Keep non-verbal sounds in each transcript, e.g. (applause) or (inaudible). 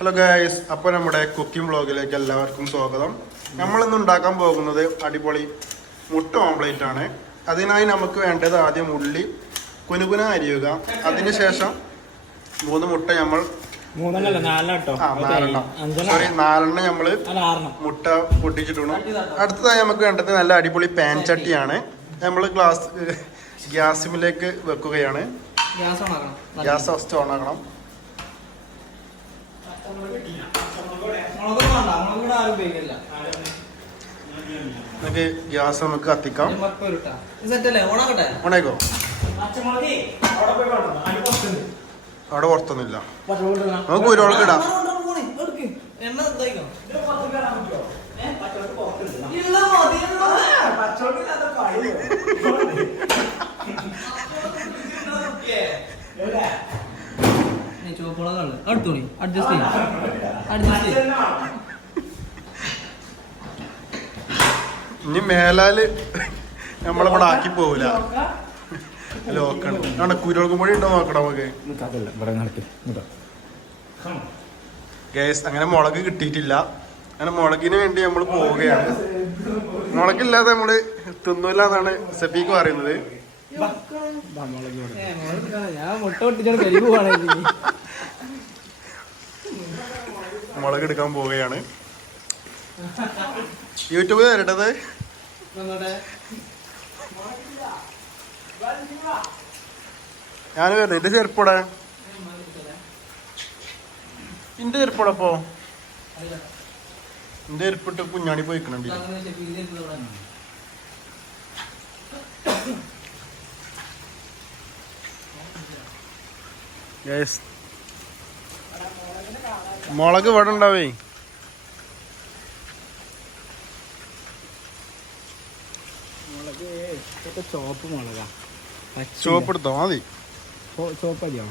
Hello guys അപ്പോൾ നമ്മുടെ cooking വ്ളോഗിലേക്ക് എല്ലാവർക്കും സ്വാഗതം. നമ്മൾ ഇന്ന് ഉണ്ടാക്കാൻ പോകുന്നത് അടിപൊളി മുട്ട ഓംപ്ലേറ്റ് ആണ്. അതിനായി നമുക്ക് വേണ്ടത് ആദ്യം ഉള്ളി കുനുകുന അരിയുക. അതിനുശേഷം മൂന്ന് മുട്ട നമ്മൾ സോറി നാലെണ്ണം നമ്മൾ മുട്ട പൊട്ടിച്ചിട്ടുണ്ട് അടുത്തതായി നമുക്ക് വേണ്ടത് നല്ല അടിപൊളി പാൻ ചട്ടിയാണ്. നമ്മൾ ഗ്ലാസ് ഗ്യാസിമിലേക്ക് വെക്കുകയാണ്. ഗ്യാസ് ഓണാക്കണം ഗ്യാസ് ഫസ്റ്റ് ഓൺ ആക്കണം. നമുക്ക് ഗ്യാസ് നമുക്ക് കത്തിക്കാം. പച്ചമുളക് അവിടെ പുറത്തൊന്നുമില്ല. നമുക്ക് കുരുമുളക് ഇടാം. ആ, (laughs) ചുവപ്പുളകാണ് അടുത്തോണി അഡ്ജസ്റ്റ് ചെയ്യും. അഡ്ജസ്റ്റ് ചെയ്യും. ഇനി മേലാൽ നമ്മളിവിടെ ആക്കി പോവില്ല ലോക്കാണ്. അവിടെ കുരുമുളക് പൊടി ഉണ്ടോ നോക്കണം നമുക്ക്. അങ്ങനെ മുളക് കിട്ടിയിട്ടില്ല. അങ്ങനെ മുളകിന് വേണ്ടി നമ്മൾ പോവുകയാണ്. മുളകില്ലാതെ നമ്മൾ തിന്നില്ല എന്നാണ് സഫീക്ക് പറയുന്നത്. ഞാൻ മുട്ട പൊട്ടിച്ചാണ് മുളക് എടുക്കാൻ പോവുകയാണ്. യൂട്യൂബ് വരേണ്ടത് ഞാൻ വരുന്നത് എന്റെ ചെരുപ്പോടെ? എന്റെ ചെരുപ്പോടപ്പോ എന്റെ ചെരുപ്പിട്ട് കുഞ്ഞാണി പോയിക്കണുണ്ട് യെസ് മുളക് ഇവിടെ ഉണ്ടാവേ. ചോപ്പ് മുളകാ. ചോപ്പ് എടുത്തോ? മതി. ചോപ്പ് അരിയോ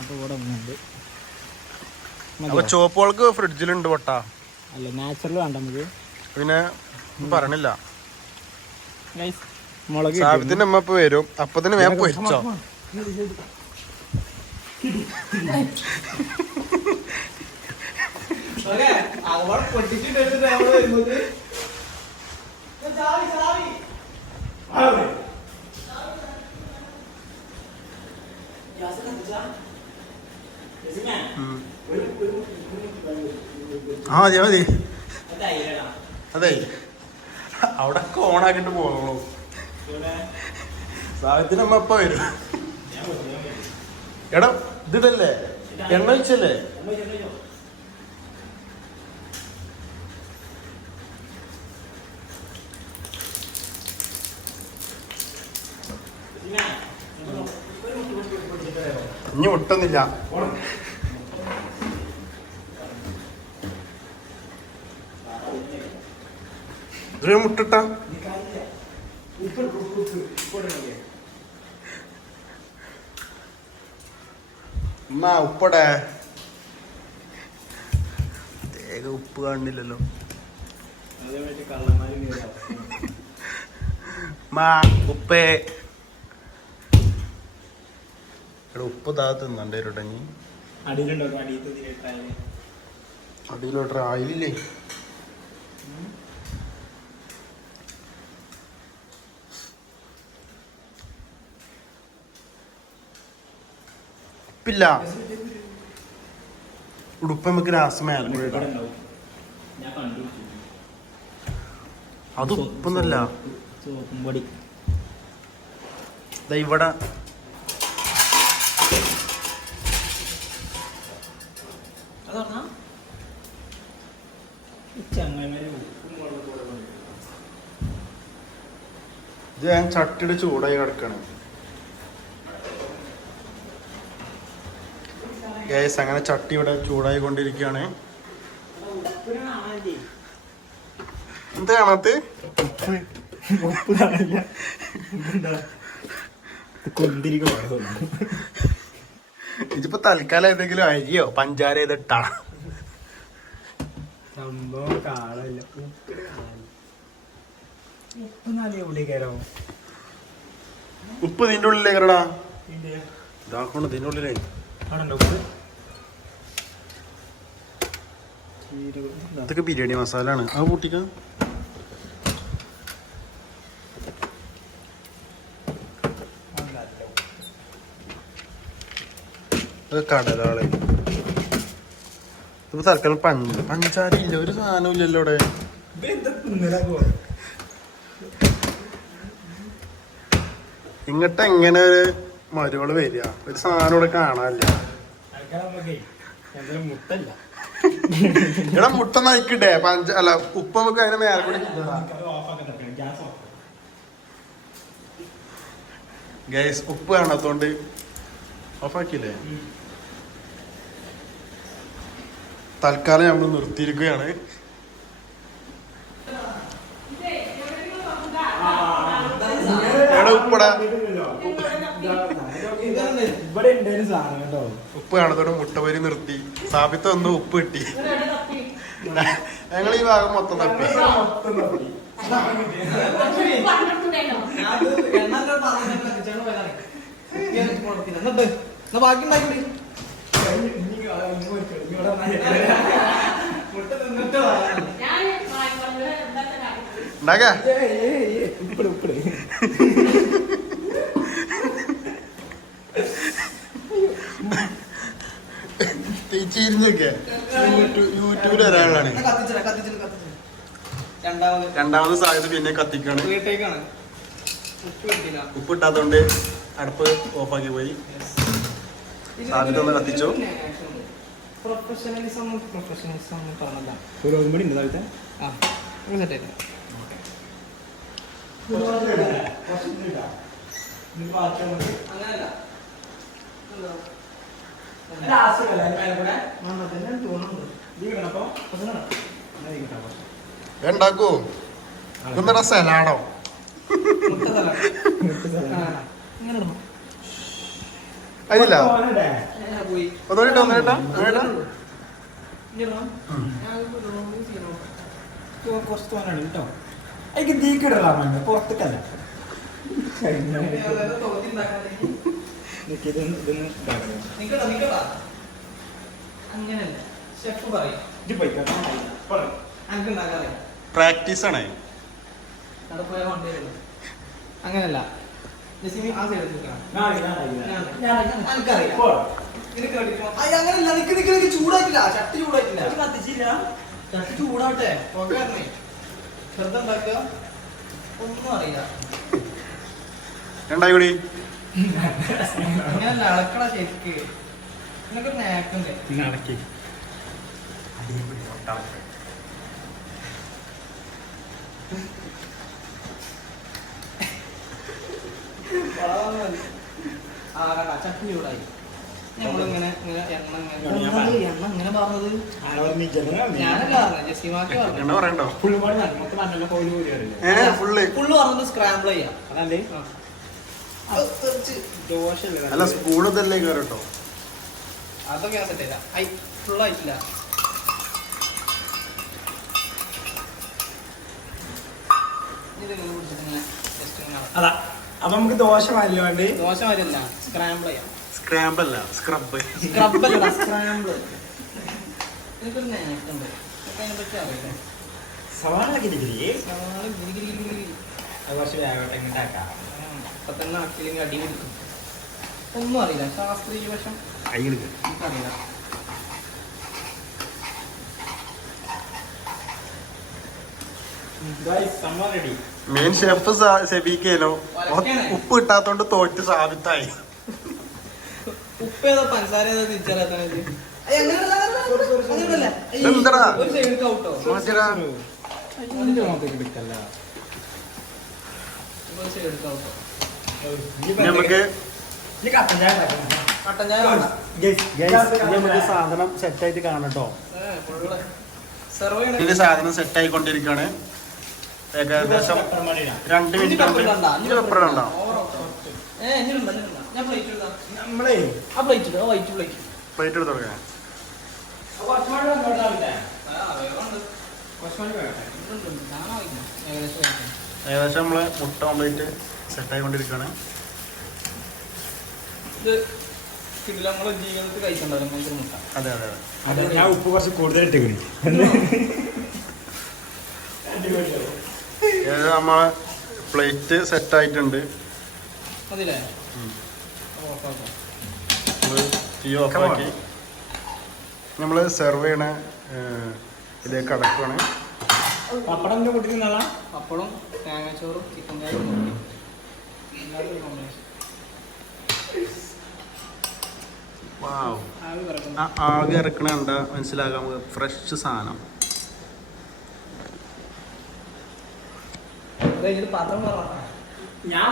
അപ്പൊ ഇവിടെ ഒന്നുണ്ട്. അപ്പൊ ഫ്രിഡ്ജിലുണ്ട് പൊട്ടാ. അല്ല നാച്ചുറൽ വേണ്ട നമുക്ക്. പിന്നെ പറഞ്ഞില്ല മുളക് സാബിത്തിന്റെ അമ്മ ഇപ്പൊ വരും. അപ്പൊ തന്നെ വേഗം പൊരിച്ചോ. ആ മതി മതി. അതെ. അവിടെ ഓണാക്കിട്ട് പോകണോ സാഹചര്യം അമ്മ എപ്പ വരും. എടാ ഇതിടല്ലേ എണ്ണ ഒഴിച്ചല്ലേ? ഇനി ഒട്ടുന്നില്ല ഇതിന് മുട്ടിട്ട? എന്നാ ഉപ്പടെ. തേക ഉപ്പ് കാണില്ലല്ലോ. മാ ഉപ്പേ. എടാ ഉപ്പ് താ തിന്നണ്ടേ ഇനി അടിയിലുണ്ടോ അടിയത്തെ തിരിട്ടായാലും അടിയിലോട്ട് ആയില്ലേ ഉപ്പില്ല. ഉടുപ്പ് നമുക്ക് കണ്ടു അത് ഉപ്പൊന്നല്ല. ഇവിടെ ഞാൻ ചട്ടിയുടെ ചൂടായി കിടക്കണം. ഗ്യാസ് അങ്ങനെ ചട്ടി ഇവിടെ ചൂടായി കൊണ്ടിരിക്കുകയാണ്. എന്ത് കാണാത്ത? ഇതിപ്പോ തൽക്കാലം ഏതെങ്കിലും അരിയോ പഞ്ചാര ചെയ്തിട്ടാണ് സംഭവം കാണില്ല ഉപ്പ് നിന്റെ ഉള്ളി കയറോ ഉപ്പ് നിന്റെ? ഉള്ളിലേക്കറടാ ഇതാക്കൊണ്ട് ഇതിന്റെ ഉള്ളിലേ. അതൊക്കെ ഉണ്ടോ ഉപ്പ്. ഇതൊക്കെ ബിരിയാണി മസാല ആണ് അത് കൂട്ടിക്കാം. അത് കടലാളെ. ഇതിപ്പോ തൽക്കാലം പഞ്ച പഞ്ചാര ഇല്ല. ഒരു സാധനവും ഇല്ലല്ലോ ഇവിടെ. ഇങ്ങട്ട് എങ്ങനെ ഒരു മരുവൾ വരിക. ഒരു സാധനം ഇവിടെ കാണാനില്ല. മുട്ടല്ല. ഇവിടെ മുട്ട നയിക്കട്ടെ. പഞ്ച അല്ല ഉപ്പ് നമുക്ക് അതിന് മേലെ കൂടി ഗൈസ് ഉപ്പ് കാണാത്തോണ്ട് ഓഫാക്കില്ലേ തൽക്കാലം നമ്മൾ നിർത്തിയിരിക്കുകയാണ്. എവിടെ ഉപ്പടാ. ഇവിടെ സാധനം കേട്ടോ. ഉപ്പ് കാണത്തോടെ മുട്ട വരി നിർത്തി. സാബിത്ത് ഒന്ന് ഉപ്പ് കിട്ടി. ഞങ്ങൾ ഈ ഭാഗം മൊത്തം തപ്പി ബാക്കി ഉണ്ടാക്കി? ഉണ്ടാക്കാ ഉപ്പിട് ഉപ്പിട്. ചീരിഞ്ഞൊക്കെ യൂട്യൂബിൽ ഒരാളാണ്. രണ്ടാമത്. സാഹചര്യം സാധ്യത പിന്നെ കത്തിക്കാണ്. ഉപ്പ് ഇട്ടാത്തോണ്ട് അടുപ്പ് ഓഫാക്കി പോയി. സാധ്യത ഒന്ന് കത്തിച്ചോ? പ്രൊഫഷണലിസം പ്രൊഫഷണലിസം പറഞ്ഞല്ല ഒരു കൂടി ഉണ്ട് താഴത്തെ? ആ സെറ്റ് ആയിട്ട് അങ്ങനല്ല ഉണ്ടാക്കൂ ഇതെന്താ സലാഡോ? അതില്ല പോയി? ഒന്നുകൂടി ഒന്നേട്ടാ ഒന്നേട്ടാ കുറച്ച് തോന്നാണ് കേട്ടോ. എനിക്ക് തീക്കിടലാ മഞ്ഞ. പുറത്തേക്കല്ല. അങ്ങനല്ല. ഷെഫ് പറയും. പ്രാക്ടീസ് ആണ്. അങ്ങനല്ല. ചൂടാക്കില്ല ചട്ടി ചൂടായിട്ടില്ല. കത്തിച്ചില്ല. ചട്ടി ചൂടാവട്ടെ. പുകരണേ ശ്രദ്ധ ഉണ്ടാക്കുക ഒന്നും അറിയില്ല. രണ്ടായി കൂടി അങ്ങനല്ല അളക്കട ശരിക്ക്. നിനക്ക് നേക്കുണ്ട് നടക്കി ആ കണ്ട? ചട്ടി ചൂടായി. നമ്മളിങ്ങനെ ഇങ്ങനെ എണ്ണ ഇങ്ങനെ ഞാൻ പറഞ്ഞു. എണ്ണ ഇങ്ങനെ പറഞ്ഞത്? ഞാനല്ല ഞാനല്ല പറഞ്ഞത് ജസീമാക്ക് പറഞ്ഞു ഫുള്ള് പറഞ്ഞത്. സ്ക്രാമ്പിൾ ചെയ്യാം. അതല്ലേ? ദോശല്ലേ അല്ല സ്കൂളിൽ തന്നെ കയറട്ടോ അതൊക്കെ ഞാൻ സെറ്റ് ഐ ഫുൾ ആയിട്ടില്ല. അതാ. അപ്പൊ നമുക്ക് ദോശ മാറ്റില്ലാണ്ട് ദോശ വരില്ല സ്ക്രാമ്പിൾ ചെയ്യാം. സ്ക്രാമ്പ് അല്ല സ്ക്രബ് സ്ക്രബ് അല്ല (laughs) സ്ക്രാമ്പിൾ സവാള സവാള ഗിരി ഗിരി ഗിരി ഗിരി. അത് കുറച്ച് വേഗം എങ്ങോട്ടാക്കാം ഇപ്പൊ തന്നെ ആക്കിയില്ലെങ്കിൽ അടി കൊടുക്കും ഒന്നും അറിയില്ല. ശാസ്ത്രീയ വശം എനിക്കറിയില്ല. മെയിൻ ഷെഫ് ഉപ്പ് കിട്ടാത്തോണ്ട് തോറ്റ് സാബിത്തായി. ഉപ്പ് ഏതാ പഞ്ചസാര ഏതാ തിരിച്ചറിയാത്തത് നമുക്ക് നമുക്ക് സാധനം സെറ്റ് ആയിട്ട് കാണട്ടോ ഇതിന്റെ സാധനം സെറ്റ് ആയിക്കൊണ്ടിരിക്കുകയാണ് ഏകദേശം രണ്ട് മിനിറ്റ് കൊണ്ട് പെപ്പർ ഉണ്ടോ പ്ലേറ്റ് ആ പ്ലേറ്റ് ഇടുക വൈറ്റ് പ്ലേറ്റ് പ്ലേറ്റ് എടുത്ത് തുടങ്ങാം. ഏകദേശം നമ്മൾ മുട്ട ഓംലേറ്റ് സെറ്റ് കൊണ്ടിരിക്കുകയാണ് ഇത് ജീവിതത്തിൽ കഴിക്കണ്ടല്ലോ മുട്ട. അതെ അതെ അതെ. ഞാൻ ഉപ്പ് കുറച്ച് കൂടുതൽ ഇട്ട് നമ്മളെ പ്ലേറ്റ് സെറ്റ് ആയിട്ടുണ്ട് മതില്ലേ ഉം. ഓഫാക്കാം നമ്മൾ തീ ഓഫാക്കി നമ്മൾ സെർവ് ചെയ്യണ ഇതിലേക്ക് അടക്കുവാണ്. പപ്പടം പൊട്ടിക്കുന്നതാ? പപ്പടം തേങ്ങാച്ചോറും ചിക്കൻ കറിയും നോക്കി എല്ലാവരും ഒരു combination. ആവി പറക്കുന്നു ആ ആവി ഇറക്കണ കണ്ട മനസ്സിലാകാം ഫ്രഷ് സാധനം ഞാൻ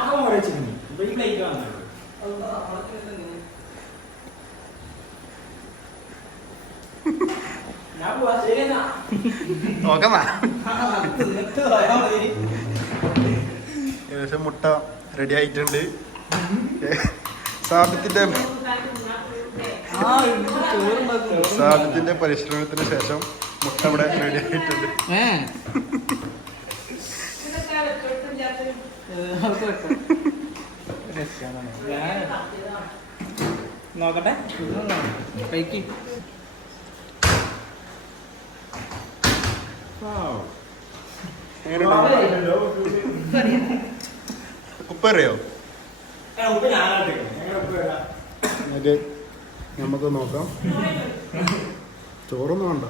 നോക്കാം ഏകദേശം മുട്ട റെഡി ആയിട്ടുണ്ട്. സാബിത്തിന്റെ സാബിത്തിന്റെ പരിശ്രമത്തിന് ശേഷം മുട്ട ഇവിടെ റെഡി ആയിട്ടുണ്ട്. നോക്കട്ടെ. കഴിക്ക് എങ്ങനെയുണ്ട്? ഉപ്പറിയോ? നമുക്ക് നോക്കാം. ചോറൊന്നും വേണ്ട.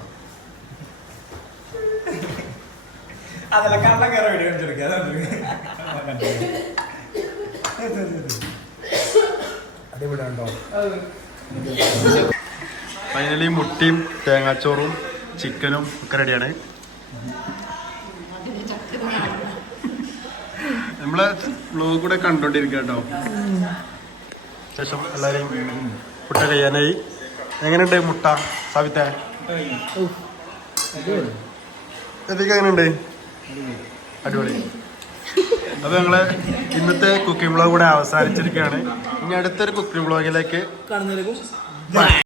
അടിപൊളിയുണ്ടോ ഫൈനലി മുട്ടിയും തേങ്ങാച്ചോറും ചിക്കനും ഒക്കെ റെഡിയാണ് നമ്മളെ ബ്ലോഗ് കൂടെ കണ്ടോണ്ടിരിക്കുക കേട്ടോ ശേഷം മുട്ട കഴിയാനായി. എങ്ങനെയുണ്ട് മുട്ട സവിത്ത? എത്തിക്ക് എങ്ങനെയുണ്ട്? അടിപൊളി. അപ്പൊ ഞങ്ങൾ ഇന്നത്തെ കുക്കിംഗ് ബ്ലോഗ് കൂടെ അവസാനിച്ചിരിക്കുകയാണ്. ഇനി അടുത്തൊരു കുക്കിംഗ് ബ്ലോഗിലേക്ക്